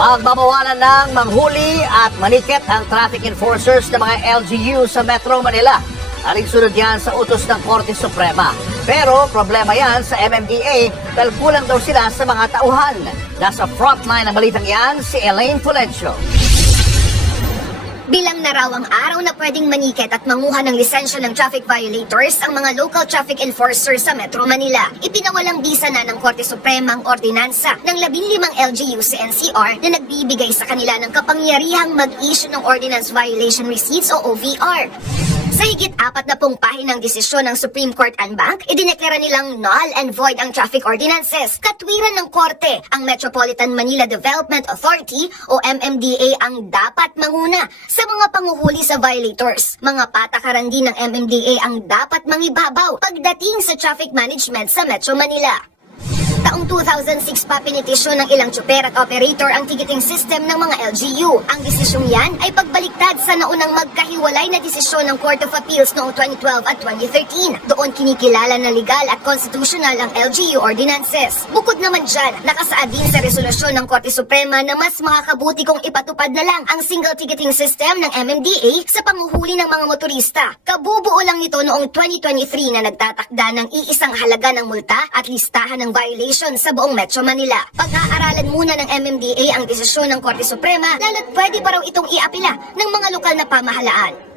Magbabawalan ng manghuli at maniket ang traffic enforcers ng mga LGU sa Metro Manila. Alinsunod yan sa utos ng Korte Suprema. Pero problema yan sa MMDA dahil kulang daw sila sa mga tauhan. Nasa frontline ng balitang yan si Elaine Fulencio. Bilang na raw ang araw na pwedeng maniket at manguha ng lisensya ng traffic violators ang mga local traffic enforcers sa Metro Manila. Ipinawalang bisa na ng Korte Suprema ang ordinansa ng 15 LGU sa NCR na nagbibigay sa kanila ng kapangyarihang mag-issue ng Ordinance Violation Receipts o OVR. Sa higit 40 pahinang desisyon ng Supreme Court en banc, idineklara nilang null and void ang traffic ordinances. Katwiran ng Korte, ang Metropolitan Manila Development Authority o MMDA ang dapat manguna sa mga panguhuli sa violators. Mga patakaran din ng MMDA ang dapat mangibabaw pagdating sa traffic management sa Metro Manila. Taong 2006 pa pinitisyon ng ilang tsuper at operator ang ticketing system ng mga LGU. Ang desisyong yan ay pagbaliktad sa naunang magkahiwalay na desisyon ng Court of Appeals noong 2012 at 2013. Doon kinikilala na legal at constitutional ang LGU ordinances. Bukod naman dyan, nakasaad din sa resolusyon ng Korte Suprema na mas makakabuti kung ipatupad na lang ang single ticketing system ng MMDA sa panguhuli ng mga motorista. Kabubuo lang nito noong 2023 na nagtatakda ng iisang halaga ng multa at listahan ng violation sa buong Metro Manila. Pag-aaralan muna ng MMDA ang desisyon ng Korte Suprema, lalo't pwede pa raw itong iapila ng mga lokal na pamahalaan.